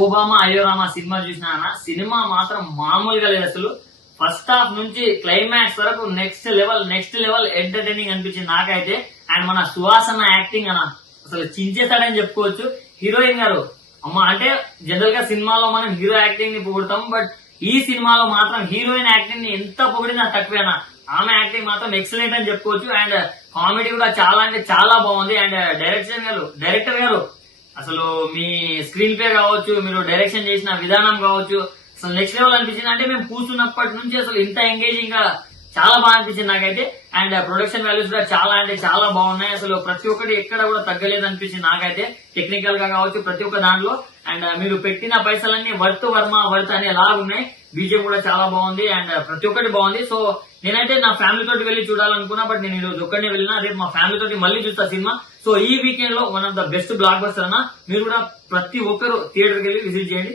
Obama అయోరామా cinema చూసినా అన్న, cinema మాత్రం మామూలుగా లేదు అసలు. ఫస్ట్ హాఫ్ నుంచి క్లైమాక్స్ వరకు నెక్స్ట్ లెవెల్ ఎంటర్టైనింగ్ అనిపించింది నాకైతే. అండ్ మన సుహాసన యాక్టింగ్ అన్న అసలు చించేస్తాడని చెప్పుకోవచ్చు. హీరోయిన్ గారు అమ్మ అంటే జనరల్ గా సినిమాలో మనం హీరో యాక్టింగ్ ని పొగుడతాం, బట్ ఈ సినిమాలో మాత్రం హీరోయిన్ యాక్టింగ్ ని ఎంత పొగిడినా తక్కువేనా. ఆమె యాక్టింగ్ మాత్రం ఎక్సలెంట్ అని చెప్పుకోవచ్చు. అండ్ కామెడీ కూడా చాలా అంటే చాలా బాగుంది. అండ్ డైరెక్టర్ గారు అసలు మీ స్క్రీన్ ప్లే కావచ్చు, మీరు డైరెక్షన్ చేసిన విధానం కావచ్చు, అసలు నెక్స్ట్ లెవెల్ అనిపించింది. అంటే మేము కూర్చున్నప్పటి నుంచి అసలు ఇంత ఎంగేజింగ్ గా చాలా బాగా అనిపించింది నాకైతే. అండ్ ప్రొడక్షన్ వాల్యూస్ కూడా చాలా అంటే చాలా బాగున్నాయి. అసలు ప్రతి ఒక్కటి ఎక్కడ కూడా తగ్గలేదు అనిపించింది నాకైతే, టెక్నికల్ గా కావచ్చు ప్రతి ఒక్క దాంట్లో. అండ్ మీరు పెట్టిన పైసలన్నీ వర్త్ అనే లాగా ఉన్నాయి. బీజేపీ కూడా చాలా బాగుంది అండ్ ప్రతి ఒక్కటి బాగుంది. సో నేనైతే నా ఫ్యామిలీ తోటి వెళ్ళి చూడాలనుకున్నా, బట్ నేను ఈరోజు ఒక్కడినే వెళ్ళినా. రేపు మా ఫ్యామిలీ తోటి మళ్ళీ చూస్తా సినిమా. సో ఈ వీకెండ్ లో one of the best block buster అన్న. మీరు కూడా ప్రతి ఒక్కరు థియేటర్కి వెళ్ళి విజిట్ చేయండి.